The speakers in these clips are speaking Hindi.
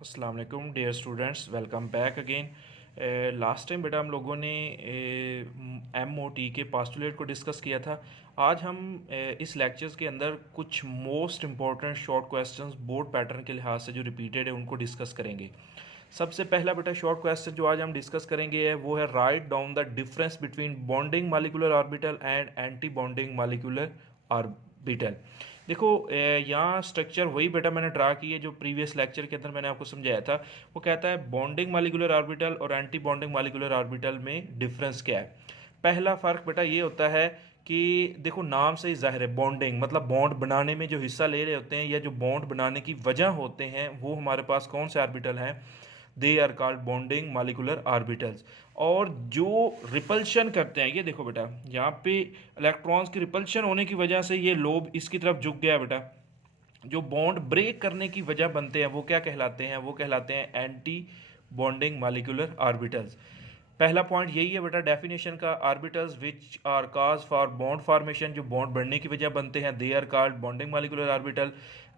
अस्सलाम वालेकुम dear students, welcome back again. Last time बेटा हम लोगों ने MOT के पास्टुलेट को डिस्कस किया था। आज हम इस लेक्चर्स के अंदर कुछ most important short questions board pattern के लिहाज से जो रिपीटेड है उनको डिस्कस करेंगे। सबसे पहला बेटा शॉर्ट क्वेश्चन जो आज हम डिस्कस करेंगे है वो है write down the difference between bonding molecular orbital and anti bonding molecular orbital. देखो यहाँ स्ट्रक्चर वही बेटा मैंने ड्रा की है जो प्रीवियस लेक्चर के अंदर मैंने आपको समझाया था। वो कहता है बॉन्डिंग मॉलिक्यूलर ऑर्बिटल और एंटी बॉन्डिंग मॉलिक्यूलर ऑर्बिटल में डिफरेंस क्या है। पहला फ़र्क बेटा ये होता है कि देखो नाम से ही जाहिर है बॉन्डिंग मतलब बॉन्ड बनाने में जो हिस्सा ले रहे होते हैं या जो बॉन्ड बनाने की वजह होते हैं वो हमारे पास कौन से ऑर्बिटल हैं, they are called bonding molecular orbitals. और जो रिपल्शन करते हैं ये देखो बेटा यहाँ पे इलेक्ट्रॉन्स की रिपल्शन होने की वजह से ये लोब इसकी तरफ झुक गया बेटा। जो बॉन्ड ब्रेक करने की वजह बनते हैं वो क्या कहलाते हैं, वो कहलाते हैं एंटी बॉन्डिंग मॉलिक्यूलर ऑर्बिटल्स। पहला पॉइंट यही है बेटा डेफिनेशन का, orbitals which are cause for bond formation, जो बॉन्ड बढ़ने की वजह बनते हैं they are called bonding molecular orbital.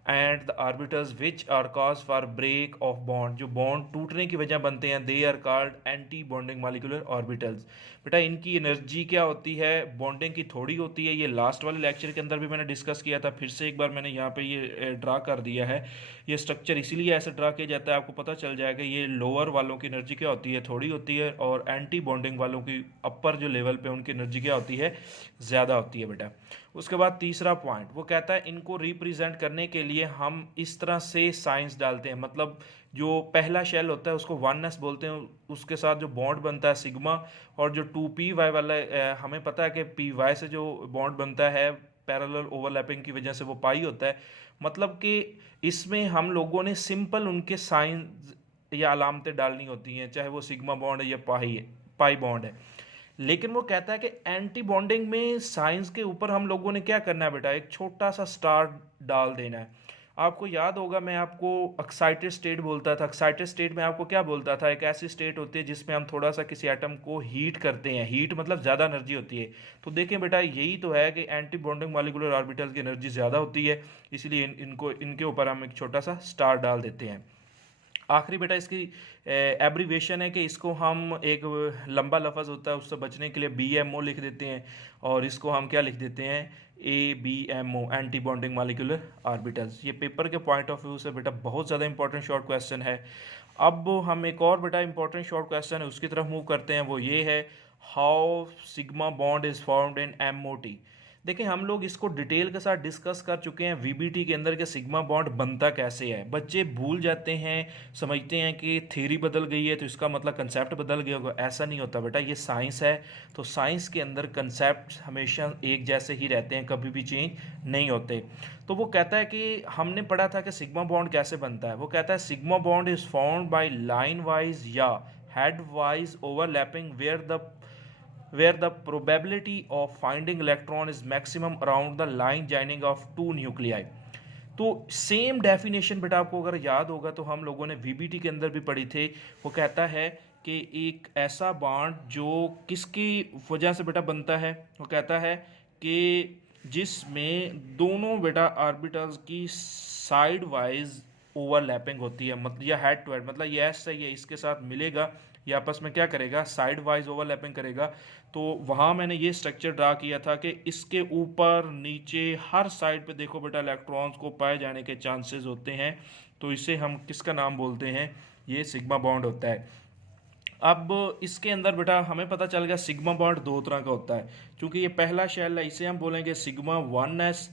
And the orbitals which are cause for break of bond, जो बॉन्ड टूटने की वजह बनते हैं they are called anti bonding molecular orbitals. बेटा इनकी एनर्जी क्या होती है, बॉन्डिंग की थोड़ी होती है। ये लास्ट वाले लेक्चर के अंदर भी मैंने डिस्कस किया था, फिर से एक बार मैंने यहाँ पे ये ड्रा कर दिया है। ये स्ट्रक्चर इसीलिए ऐसे ड्रा किया जाता है, आपको पता चल जाएगा ये लोअर वालों की एनर्जी क्या होती है, थोड़ी होती है, और एंटी बॉन्डिंग वालों की अपर जो लेवल पे उनकी एनर्जी क्या होती है, ज़्यादा होती है बेटा। उसके बाद तीसरा पॉइंट वो कहता है इनको रिप्रेजेंट करने के लिए हम इस तरह से साइंस डालते हैं, मतलब जो पहला शेल होता है उसको 1s बोलते हैं, उसके साथ जो बॉन्ड बनता है सिग्मा, और जो 2py वाला हमें पता है कि py से जो बॉन्ड बनता है पैरेलल ओवरलैपिंग की वजह से वो पाई होता है। मतलब कि इसमें हम लोगों ने सिंपल उनके साइन या अलामतें डालनी होती हैं, चाहे वो सिग्मा बॉन्ड है या पाई बॉन्ड है। लेकिन वो कहता है कि एंटी बॉन्डिंग में साइंस के ऊपर हम लोगों ने क्या करना है बेटा, एक छोटा सा स्टार डाल देना है। आपको याद होगा मैं आपको एक्साइटेड स्टेट बोलता था। एक्साइटेड स्टेट में आपको क्या बोलता था, एक ऐसी स्टेट होती है जिसमें हम थोड़ा सा किसी एटम को हीट करते हैं, हीट मतलब ज़्यादा एनर्जी होती है। तो देखें बेटा यही तो है कि एंटी बॉन्डिंग मॉलिक्यूलर ऑर्बिटल की एनर्जी ज़्यादा होती है, इसलिए इनको इनके ऊपर हम एक छोटा सा स्टार डाल देते हैं। आखिरी बेटा इसकी एब्रीवेशन है कि इसको हम एक लंबा लफ्ज़ होता है उससे बचने के लिए BMO लिख देते हैं, और इसको हम क्या लिख देते हैं, ABMO anti bonding molecular orbitals. ये पेपर के पॉइंट ऑफ व्यू से बेटा बहुत ज़्यादा इंपॉर्टेंट शॉर्ट क्वेश्चन है। अब हम एक और बेटा इंपॉर्टेंट शॉर्ट क्वेश्चन है उसकी तरफ मूव करते हैं, वो ये है how sigma bond is formed in MOT। देखिए हम लोग इसको डिटेल के साथ डिस्कस कर चुके हैं VBT के अंदर कि सिग्मा बॉन्ड बनता कैसे है। बच्चे भूल जाते हैं, समझते हैं कि थ्योरी बदल गई है तो इसका मतलब कंसेप्ट बदल गया होगा। ऐसा नहीं होता बेटा, ये साइंस है, तो साइंस के अंदर कंसेप्ट हमेशा एक जैसे ही रहते हैं, कभी भी चेंज नहीं होते। तो वो कहता है कि हमने पढ़ा था कि सिग्मा बॉन्ड कैसे बनता है। वो कहता है sigma bond is formed by line wise या head wise overlapping where the probability of finding electron is maximum around the line joining of two nuclei। तो सेम डेफिनेशन बेटा आपको अगर याद होगा तो हम लोगों ने VBT के अंदर भी पढ़ी थे। वो कहता है कि एक ऐसा बॉन्ड जो किसकी वजह से बेटा बनता है, वो कहता है कि जिसमें दोनों बेटा ऑर्बिटल्स की साइड वाइज ओवरलैपिंग होती है, मतलब या हेड टू हेड, मतलब ये ऐसा ही है इसके साथ मिलेगा, ये आपस में क्या करेगा, साइड वाइज ओवरलैपिंग करेगा। तो वहाँ मैंने ये स्ट्रक्चर ड्रा किया था कि इसके ऊपर नीचे हर साइड पे देखो बेटा इलेक्ट्रॉन्स को पाए जाने के चांसेस होते हैं, तो इसे हम किसका नाम बोलते हैं, ये सिग्मा बॉन्ड होता है। अब इसके अंदर बेटा हमें पता चल गया सिग्मा बॉन्ड दो तरह का होता है, क्योंकि ये पहला शेल है इसे हम बोलेंगे सिग्मा 1s।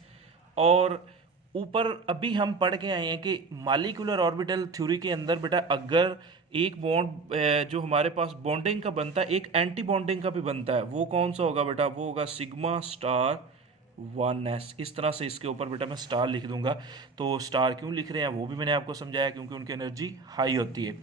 और ऊपर अभी हम पढ़ के आए हैं कि मॉलिक्यूलर ऑर्बिटल थ्योरी के अंदर बेटा अगर एक बॉन्ड जो हमारे पास बॉन्डिंग का बनता है एक एंटी बॉन्डिंग का भी बनता है, वो कौन सा होगा बेटा, वो होगा सिग्मा स्टार 1s। इस तरह से इसके ऊपर बेटा मैं स्टार लिख दूंगा। तो स्टार क्यों लिख रहे हैं वो भी मैंने आपको समझाया, क्योंकि उनकी एनर्जी हाई होती है।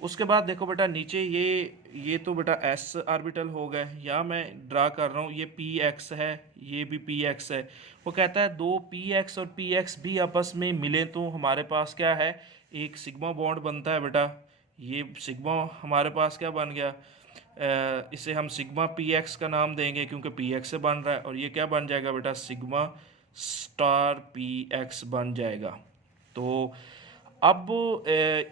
उसके बाद देखो बेटा नीचे ये तो बेटा s ऑर्बिटल हो गए, यहाँ मैं ड्रा कर रहा हूँ ये px है, ये भी px है। वो कहता है दो px और px भी आपस में मिले तो हमारे पास क्या है, एक सिग्मा बॉन्ड बनता है बेटा। ये सिग्मा हमारे पास क्या बन गया, इसे हम सिग्मा px का नाम देंगे क्योंकि px से बन रहा है, और ये क्या बन जाएगा बेटा, सिग्मा स्टार px बन जाएगा। तो अब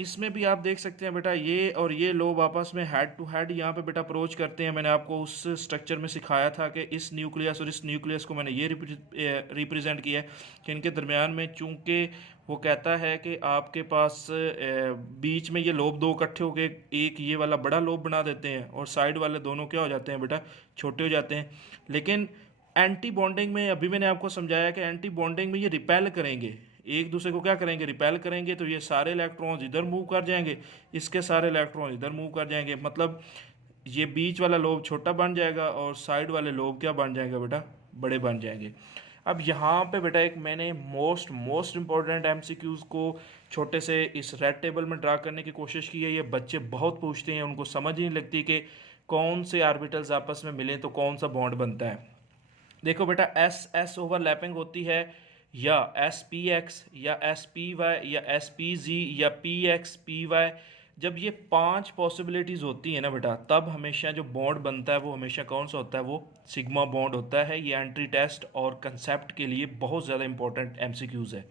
इसमें भी आप देख सकते हैं बेटा, ये और ये लोब आपस में हेड टू हेड यहाँ पे बेटा अप्रोच करते हैं। मैंने आपको उस स्ट्रक्चर में सिखाया था कि इस न्यूक्लियस और इस न्यूक्लियस को मैंने ये रिप्रेजेंट किया है कि इनके दरमियान में, चूंकि वो कहता है कि आपके पास बीच में ये लोब दो इकट्ठे होके एक ये वाला बड़ा लोब बना देते हैं और साइड वाले दोनों क्या हो जाते हैं बेटा, छोटे हो जाते हैं। लेकिन एंटी बॉन्डिंग में अभी मैंने आपको समझाया कि एंटी बॉन्डिंग में ये रिपेल करेंगे, एक दूसरे को क्या करेंगे, रिपेल करेंगे। तो ये सारे इलेक्ट्रॉन्स इधर मूव कर जाएंगे, इसके सारे इलेक्ट्रॉन इधर मूव कर जाएंगे, मतलब ये बीच वाला लोब छोटा बन जाएगा और साइड वाले लोब क्या बन जाएंगे बेटा, बड़े बन जाएंगे। अब यहाँ पे बेटा एक मैंने मोस्ट इंपॉर्टेंट एमसीक्यूज़ को छोटे से इस रेड टेबल में ड्रा करने की कोशिश की है। ये बच्चे बहुत पूछते हैं, उनको समझ ही नहीं लगती कि कौन से आर्बिटल्स आपस में मिले तो कौन सा बॉन्ड बनता है। देखो बेटा, एस एस ओवरलैपिंग होती है, या एस पी एक्स, या एस पी वाई, या एस पी जी, या पी एक्स पी वाई। जब ये 5 पॉसिबिलिटीज़ होती है ना बेटा, तब हमेशा जो बॉन्ड बनता है वो हमेशा कौन सा होता है, वो सिग्मा बॉन्ड होता है। ये एंट्री टेस्ट और कंसेप्ट के लिए बहुत ज़्यादा इंपॉर्टेंट एमसीक्यूज़ है।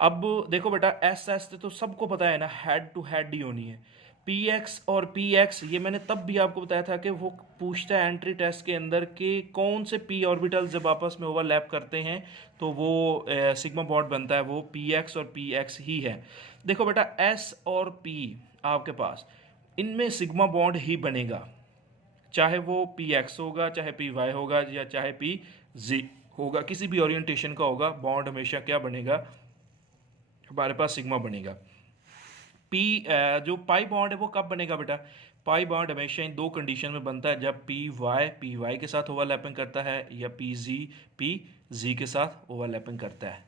अब देखो बेटा, एस एस तो सबको पता है ना, हेड टू हेड ही होनी है। पी एक्स और पी एक्स ये मैंने तब भी आपको बताया था कि वो पूछता है एंट्री टेस्ट के अंदर कि कौन से पी ऑर्बिटल जब आपस में ओवरलैप करते हैं तो वो सिग्मा बॉन्ड बनता है, वो पी एक्स और पी एक्स ही है। देखो बेटा, एस और पी आपके पास, इनमें सिग्मा बॉन्ड ही बनेगा, चाहे वो पी एक्स होगा, चाहे पी वाई होगा, या चाहे पी जी होगा, किसी भी ओरिएंटेशन का होगा, बॉन्ड हमेशा क्या बनेगा, हमारे पास सिग्मा बनेगा। पी जो पाई बॉन्ड है वो कब बनेगा बेटा, पाई बॉन्ड हमेशा इन 2 कंडीशन में बनता है, जब पी वाई के साथ ओवरलैपिंग करता है, या पी जी के साथ ओवरलैपिंग करता है।